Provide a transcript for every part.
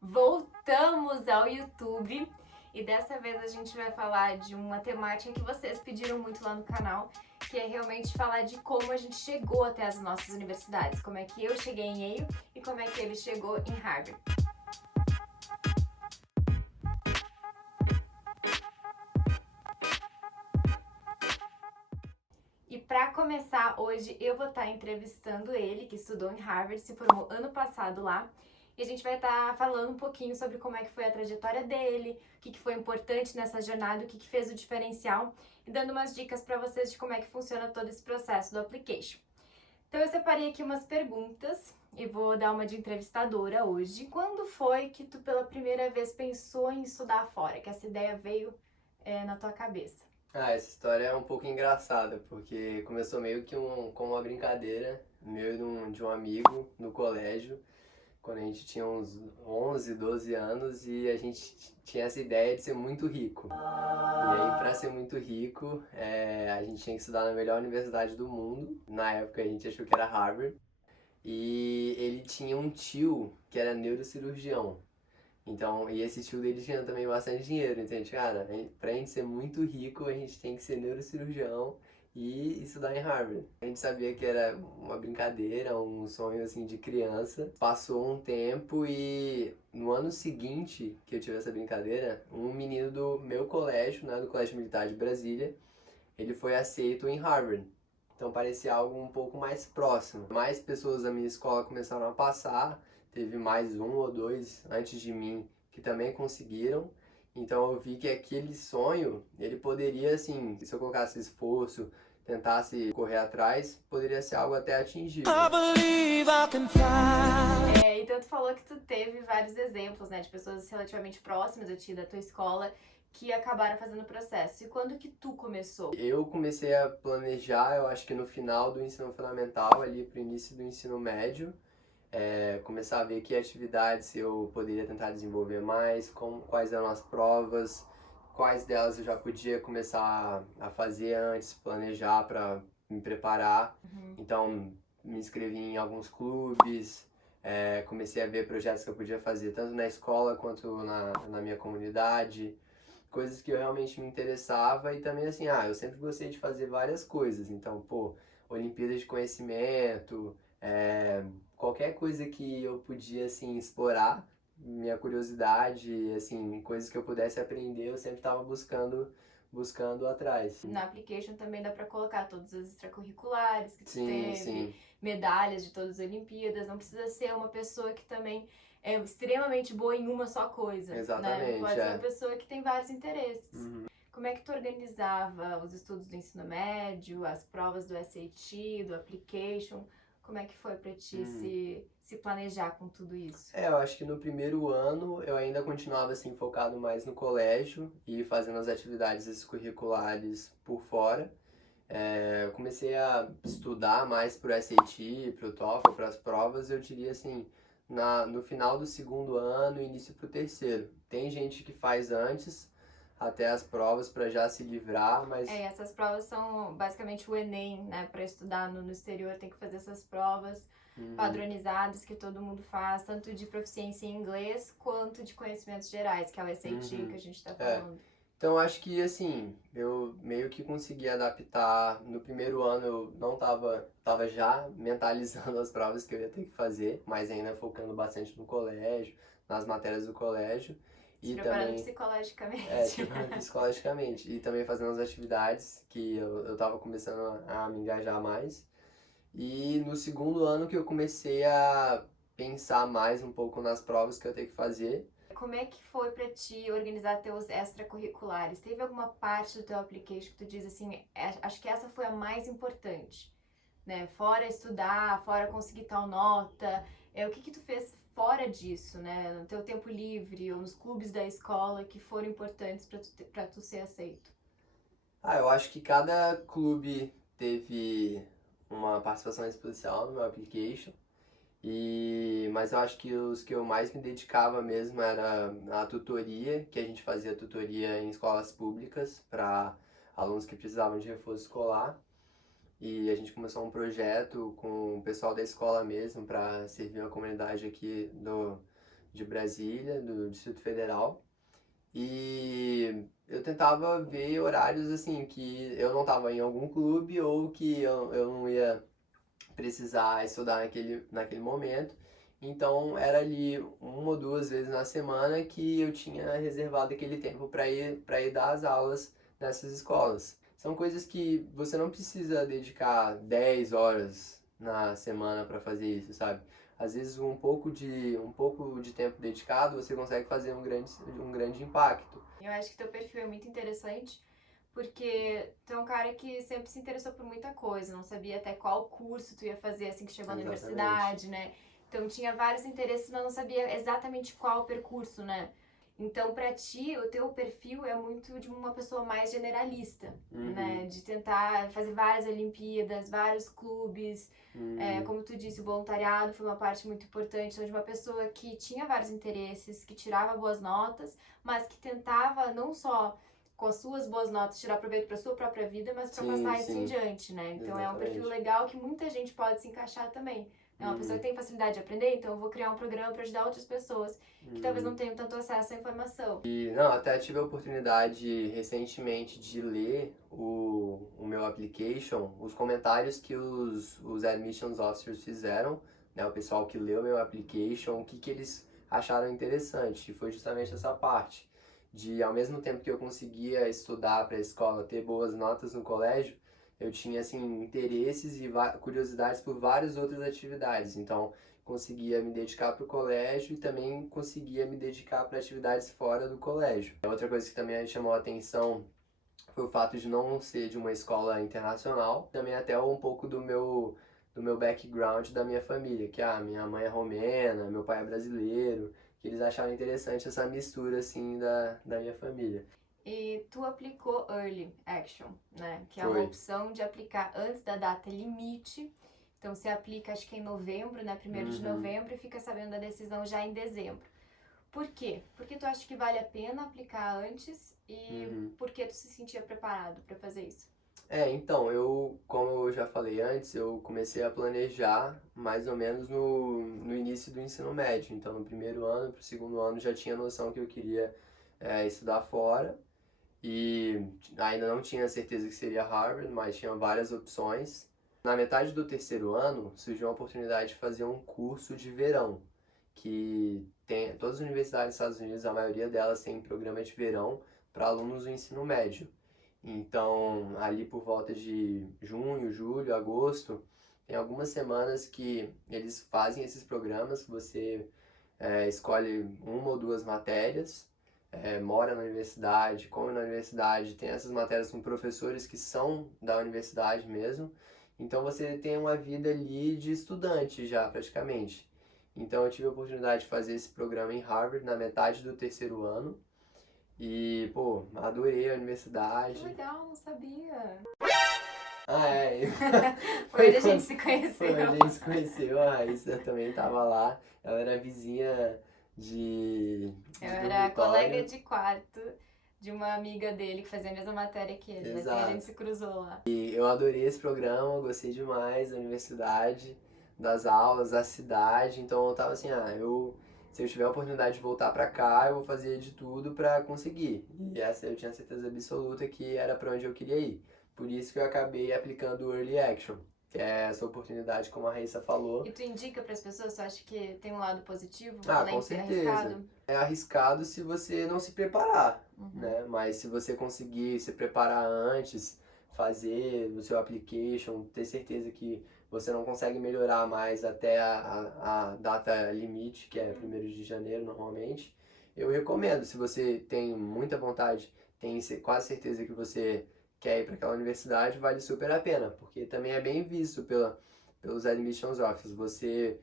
Voltamos ao YouTube e dessa vez a gente vai falar de uma temática que vocês pediram muito lá no canal, que é realmente falar de como a gente chegou até as nossas universidades, como é que eu cheguei em Yale e como é que ele chegou em Harvard. E para começar, hoje eu vou estar entrevistando ele, que estudou em Harvard, se formou ano passado lá. E a gente vai estar falando um pouquinho sobre como é que foi a trajetória dele, o que foi importante nessa jornada, o que fez o diferencial e dando umas dicas para vocês de como é que funciona todo esse processo do application. Então eu separei aqui umas perguntas e vou dar uma de entrevistadora hoje. Quando foi que tu pela primeira vez pensou em estudar fora? Que essa ideia veio na tua cabeça? Essa história é um pouco engraçada, porque começou meio que como uma brincadeira meu e de um amigo no colégio, quando a gente tinha uns 11, 12 anos e a gente tinha essa ideia de ser muito rico. E aí, para ser muito rico, a gente tinha que estudar na melhor universidade do mundo. Na época a gente achou que era Harvard. E ele tinha um tio que era neurocirurgião. Então, e esse tio dele tinha também bastante dinheiro, entende? Cara, pra gente ser muito rico, a gente tem que ser neurocirurgião e estudar em Harvard. A gente sabia que era uma brincadeira, um sonho assim de criança. Passou um tempo e no ano seguinte que eu tive essa brincadeira, um menino do meu colégio, né, do Colégio Militar de Brasília, ele foi aceito em Harvard. Então parecia algo um pouco mais próximo. Mais pessoas da minha escola começaram a passar, teve mais um ou dois antes de mim que também conseguiram. Então eu vi que aquele sonho, ele poderia, assim, se eu colocasse esforço, tentasse correr atrás, poderia ser algo até atingível. Então tu falou que tu teve vários exemplos, né, de pessoas relativamente próximas a ti, da tua escola, que acabaram fazendo o processo. E quando que tu começou? Eu comecei a planejar, eu acho que no final do ensino fundamental, ali pro início do ensino médio, começar a ver que atividades eu poderia tentar desenvolver mais, quais eram as provas, quais delas eu já podia começar a fazer antes, planejar para me preparar. Então, me inscrevi em alguns clubes, comecei a ver projetos que eu podia fazer tanto na escola quanto na minha comunidade, coisas que eu realmente me interessava e também assim, eu sempre gostei de fazer várias coisas, então, Olimpíadas de conhecimento, qualquer coisa que eu podia, assim, explorar minha curiosidade, assim, coisas que eu pudesse aprender, eu sempre estava buscando atrás. Na application também dá pra colocar todas as extracurriculares que tu Sim, teve, sim. medalhas de todas as Olimpíadas, não precisa ser uma pessoa que também é extremamente boa em uma só coisa, Exatamente, né? Pode ser uma pessoa que tem vários interesses. Como é que tu organizava os estudos do ensino médio, as provas do SAT, do application? Como é que foi pra ti se planejar com tudo isso? Eu acho que no primeiro ano eu ainda continuava assim focado mais no colégio e fazendo as atividades extracurriculares por fora. Eu comecei a estudar mais pro SAT, pro TOEFL, para as provas, eu diria assim, no final do segundo ano, início pro terceiro. Tem gente que faz antes, até as provas para já se livrar, mas Essas provas são basicamente o Enem, né? Para estudar no exterior tem que fazer essas provas padronizadas que todo mundo faz, tanto de proficiência em inglês quanto de conhecimentos gerais, que é o SAT que a gente tá falando. Então acho que assim, eu meio que consegui adaptar. No primeiro ano eu não tava já mentalizando as provas que eu ia ter que fazer, mas ainda focando bastante no colégio, nas matérias do colégio. Se E preparando também, psicologicamente. tipo, psicologicamente. E também fazendo as atividades que eu tava começando a me engajar mais. E no segundo ano que eu comecei a pensar mais um pouco nas provas que eu tenho que fazer. Como é que foi pra ti organizar teus extracurriculares? Teve alguma parte do teu application que tu diz assim, acho que essa foi a mais importante, né? Fora estudar, fora conseguir tal nota, o que tu fez fora disso, né? No teu tempo livre ou nos clubes da escola que foram importantes pra tu ser aceito? Eu acho que cada clube teve uma participação especial no meu application. Mas eu acho que os que eu mais me dedicava mesmo era a tutoria, que a gente fazia tutoria em escolas públicas para alunos que precisavam de reforço escolar. E a gente começou um projeto com o pessoal da escola mesmo para servir a comunidade aqui de Brasília, do Distrito Federal. E eu tentava ver horários assim que eu não estava em algum clube ou que eu não ia precisar estudar naquele momento. Então era ali uma ou duas vezes na semana que eu tinha reservado aquele tempo para ir dar as aulas nessas escolas. São coisas que você não precisa dedicar 10 horas na semana para fazer isso, sabe? Às vezes um pouco de tempo dedicado você consegue fazer um grande impacto. Eu acho que teu perfil é muito interessante, porque tu é um cara que sempre se interessou por muita coisa, não sabia até qual curso tu ia fazer assim que chegou na Exatamente. universidade, né? Então tinha vários interesses, mas não sabia exatamente qual percurso, né? Então, pra ti, o teu perfil é muito de uma pessoa mais generalista, né? De tentar fazer várias Olimpíadas, vários clubes. Como tu disse, o voluntariado foi uma parte muito importante. Então, de uma pessoa que tinha vários interesses, que tirava boas notas, mas que tentava não só com as suas boas notas tirar proveito para sua própria vida, mas para passar isso em diante, né? Então é um perfil legal que muita gente pode se encaixar também. É uma pessoa que tem facilidade de aprender, então eu vou criar um programa para ajudar outras pessoas que talvez não tenham tanto acesso à informação. E não, até tive a oportunidade recentemente de ler o meu application, os comentários que os admissions officers fizeram, né, o pessoal que leu meu application, o que eles acharam interessante. E foi justamente essa parte de, ao mesmo tempo que eu conseguia estudar para a escola, ter boas notas no colégio, eu tinha assim interesses e curiosidades por várias outras atividades. Então conseguia me dedicar para o colégio e também conseguia me dedicar para atividades fora do colégio. Outra coisa que também chamou a atenção foi o fato de não ser de uma escola internacional, também até um pouco do meu background da minha família, que minha mãe é romena, meu pai é brasileiro, que eles acharam interessante essa mistura assim da minha família. E tu aplicou Early Action, né? Que é Foi. uma opção de aplicar antes da data limite. Então você aplica, acho que em novembro, né? 1º de novembro, e fica sabendo da decisão já em dezembro. Por quê? Porque tu acha que vale a pena aplicar antes e por que tu se sentia preparado para fazer isso? Então, como eu já falei antes, eu comecei a planejar mais ou menos no início do ensino médio. Então, no primeiro ano para o segundo ano já tinha noção que eu queria estudar fora e ainda não tinha certeza que seria Harvard, mas tinha várias opções. Na metade do terceiro ano, surgiu a oportunidade de fazer um curso de verão, que tem todas as universidades dos Estados Unidos, a maioria delas tem programa de verão para alunos do ensino médio. Então, ali por volta de junho, julho, agosto, tem algumas semanas que eles fazem esses programas, você escolhe uma ou duas matérias, mora na universidade, come na universidade, tem essas matérias com professores que são da universidade mesmo, então você tem uma vida ali de estudante já, praticamente. Então eu tive a oportunidade de fazer esse programa em Harvard na metade do terceiro ano, e, pô, adorei a universidade. Que legal, não sabia. É. Foi onde a gente se conheceu. Foi onde a gente se conheceu, a Raíssa também tava lá. Ela era vizinha de Eu era colega de quarto de uma amiga dele que fazia a mesma matéria que ele. Assim a gente se cruzou lá. E eu adorei esse programa, gostei demais da universidade, das aulas, da cidade. Então eu tava assim, se eu tiver a oportunidade de voltar pra cá, eu vou fazer de tudo pra conseguir. E essa eu tinha certeza absoluta que era pra onde eu queria ir. Por isso que eu acabei aplicando o Early Action, que é essa oportunidade, como a Raíssa falou. E tu indica pras pessoas, tu acha que tem um lado positivo, Com além de ser certeza. arriscado? É arriscado se você não se preparar, né? Mas se você conseguir se preparar antes, fazer o seu application, ter certeza que você não consegue melhorar mais até a data limite, que é 1º de janeiro normalmente, eu recomendo. Se você tem muita vontade, tem quase certeza que você quer ir para aquela universidade, vale super a pena, porque também é bem visto pelos admissions officers. Você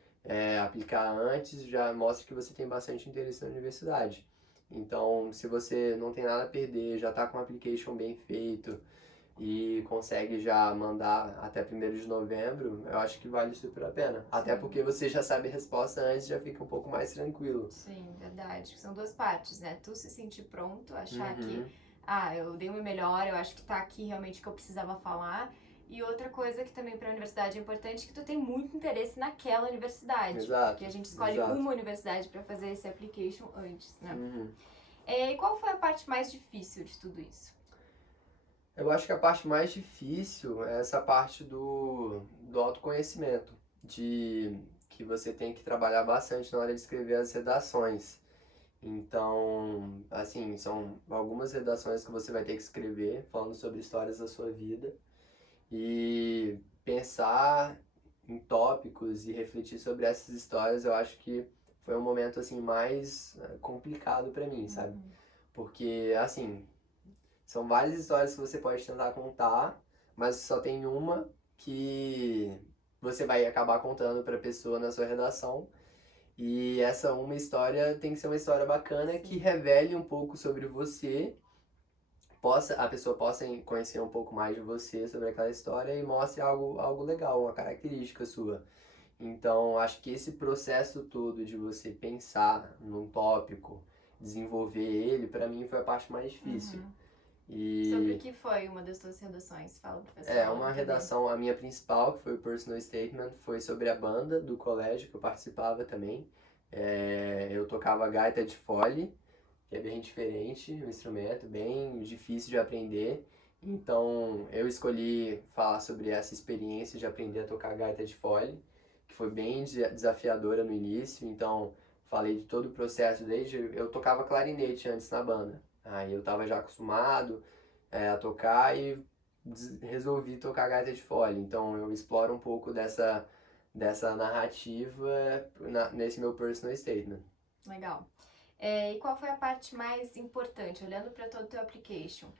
aplicar antes já mostra que você tem bastante interesse na universidade. Então, se você não tem nada a perder, já está com o application bem feito e consegue já mandar até 1º de novembro, eu acho que vale super a pena. Sim. Até porque você já sabe a resposta antes, já fica um pouco mais tranquilo. Sim, verdade. São duas partes, né? Tu se sentir pronto, achar que eu dei o meu melhor, eu acho que tá aqui realmente o que eu precisava falar. E outra coisa que também para a universidade é importante é que tu tem muito interesse naquela universidade. Exato. Porque a gente escolhe Exato. uma universidade para fazer esse application antes, né? Uhum. E qual foi a parte mais difícil de tudo isso? Eu acho que a parte mais difícil é essa parte do autoconhecimento, de que você tem que trabalhar bastante na hora de escrever as redações. Então, assim, são algumas redações que você vai ter que escrever, falando sobre histórias da sua vida, e pensar em tópicos e refletir sobre essas histórias, eu acho que foi um momento, assim, mais complicado pra mim, sabe? Porque, assim, são várias histórias que você pode tentar contar, mas só tem uma que você vai acabar contando para a pessoa na sua redação. E essa uma história tem que ser uma história bacana que revele um pouco sobre você, a pessoa possa conhecer um pouco mais de você sobre aquela história e mostre algo legal, uma característica sua. Então, acho que esse processo todo de você pensar num tópico, desenvolver ele, para mim foi a parte mais difícil. Sobre o que foi uma das tuas redações? Fala pro pessoal. Uma redação, a minha principal, que foi o personal statement, foi sobre a banda do colégio que eu participava também. Eu tocava gaita de fole, que é bem diferente, um instrumento bem difícil de aprender. Então eu escolhi falar sobre essa experiência de aprender a tocar gaita de fole, que foi bem desafiadora no início. Então falei de todo o processo, desde eu tocava clarinete antes na banda. Aí eu estava já acostumado a tocar e resolvi tocar gaita de fole. Então eu exploro um pouco dessa narrativa nesse meu personal statement. Legal. E qual foi a parte mais importante, olhando para todo o teu application? O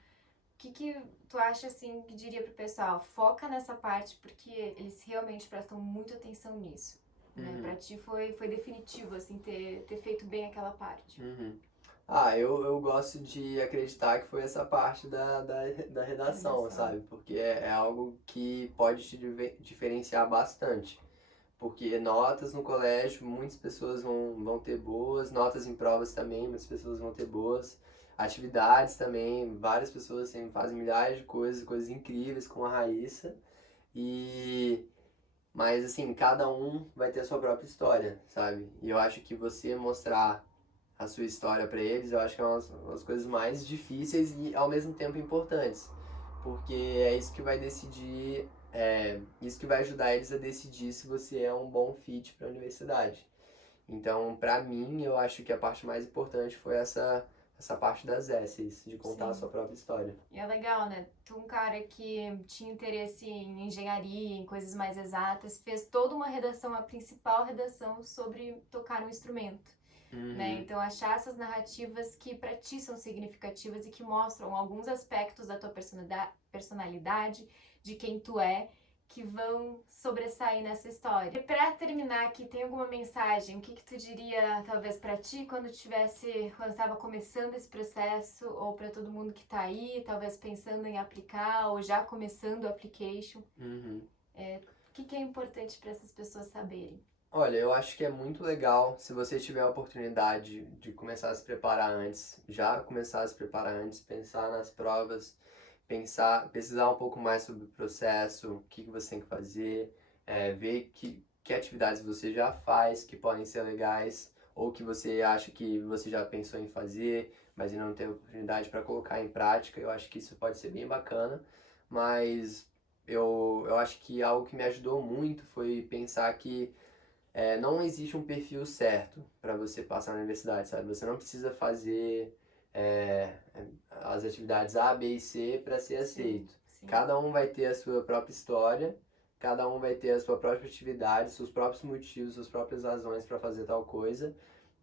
que tu acha, assim, que diria pro pessoal? Foca nessa parte, porque eles realmente prestam muita atenção nisso. Né? Pra ti foi definitivo, assim, ter feito bem aquela parte. Eu gosto de acreditar que foi essa parte da redação, sabe? Porque é algo que pode te diferenciar bastante. Porque notas no colégio, muitas pessoas vão ter boas, notas em provas também, muitas pessoas vão ter boas. Atividades também, várias pessoas assim, fazem milhares de coisas incríveis com a Raíssa. Mas assim, cada um vai ter a sua própria história, sabe? E eu acho que você mostrar a sua história para eles, eu acho que é uma das coisas mais difíceis e ao mesmo tempo importantes. Porque é isso que vai decidir, isso que vai ajudar eles a decidir se você é um bom fit para a universidade. Então, para mim, eu acho que a parte mais importante foi essa parte das essays, de contar a sua própria história. E é legal, né? Tu, um cara que tinha interesse em engenharia, em coisas mais exatas, fez toda uma redação, a principal redação sobre tocar um instrumento. Né? Então, achar essas narrativas que para ti são significativas e que mostram alguns aspectos da tua personalidade, de quem tu é, que vão sobressair nessa história. E para terminar aqui, tem alguma mensagem? O que tu diria, talvez, para ti quando estava começando esse processo, ou para todo mundo que tá aí, talvez pensando em aplicar, ou já começando o application? O que é importante para essas pessoas saberem? Olha, eu acho que é muito legal se você tiver a oportunidade de começar a se preparar antes, já começar a se preparar antes, pensar nas provas, pesquisar um pouco mais sobre o processo, o que você tem que fazer, ver que atividades você já faz que podem ser legais, ou que você acha que você já pensou em fazer, mas ainda não teve oportunidade para colocar em prática. Eu acho que isso pode ser bem bacana, mas eu acho que algo que me ajudou muito foi pensar que não existe um perfil certo para você passar na universidade, sabe? Você não precisa fazer as atividades A, B e C para ser aceito. Sim. Cada um vai ter a sua própria história, cada um vai ter a sua própria atividade, seus próprios motivos, suas próprias razões para fazer tal coisa.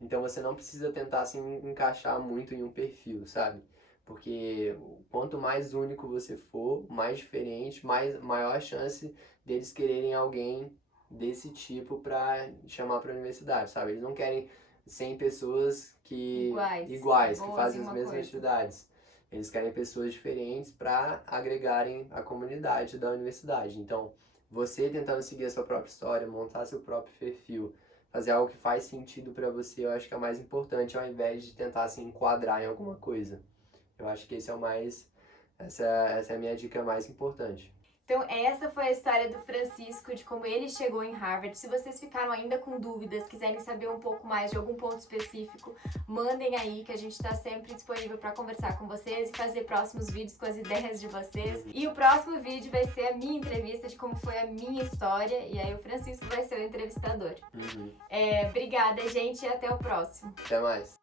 Então você não precisa tentar se encaixar muito em um perfil, sabe? Porque quanto mais único você for, mais diferente, maior a chance deles quererem alguém desse tipo para chamar para a universidade, sabe? Eles não querem 100 pessoas iguais que fazem as mesmas atividades. Eles querem pessoas diferentes para agregarem a comunidade da universidade. Então, você tentando seguir a sua própria história, montar seu próprio perfil, fazer algo que faz sentido para você, eu acho que é mais importante ao invés de tentar se enquadrar em alguma coisa. Eu acho que essa é a minha dica mais importante. Então essa foi a história do Francisco, de como ele chegou em Harvard. Se vocês ficaram ainda com dúvidas, quiserem saber um pouco mais de algum ponto específico, mandem aí que a gente tá sempre disponível para conversar com vocês e fazer próximos vídeos com as ideias de vocês. E o próximo vídeo vai ser a minha entrevista de como foi a minha história, e aí o Francisco vai ser o entrevistador. Obrigada, gente, e até o próximo. Até mais.